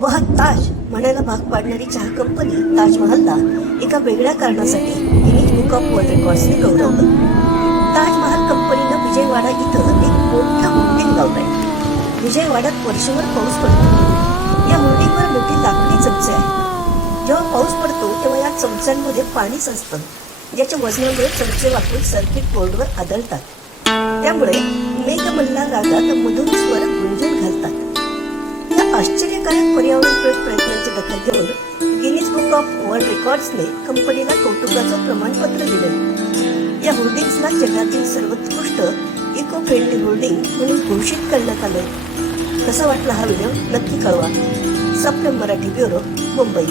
व ताज म्हणायला भाग पाडणारी चहा कंपनी ताजमहलला एका वेगळ्या कारणासाठी गिनीज बुक ऑफ वर्ल्ड रेकॉर्ड्सने गौरवलं. ताजमहल कंपनीनं विजयवाडा इथं एक मोठं होर्डिंग लावलंय विजयवाड्यात वर्षभर पाऊस पडतो. या होर्डिंगवर मोठी लाकडी चमचे आहेत जेव्हा पाऊस पडतो तेव्हा या चमच्यांमध्ये पाणीच असतं ज्याच्या वजनामुळे चमचे वाकून सर्किट बोर्डवर आदळतात. त्यामुळे मेघमल्ला रागात मधुर स्वर आश्चर्यकारक पर्यावरणपूरक प्रयत्नांची दखल घेऊन गिनीज बुक ऑफ वर्ल्ड रेकॉर्ड्सने कंपनीला कौतुकाचं प्रमाणपत्र दिलं. या होर्डिंग्सला जगातील सर्वोत्कृष्ट इको फ्रेंडली होर्डिंग म्हणून घोषित करण्यात आलं. कसा वाटला हा व्हिडिओ? नक्की कळवा. सप्रेम मराठी ब्युरो मुंबई.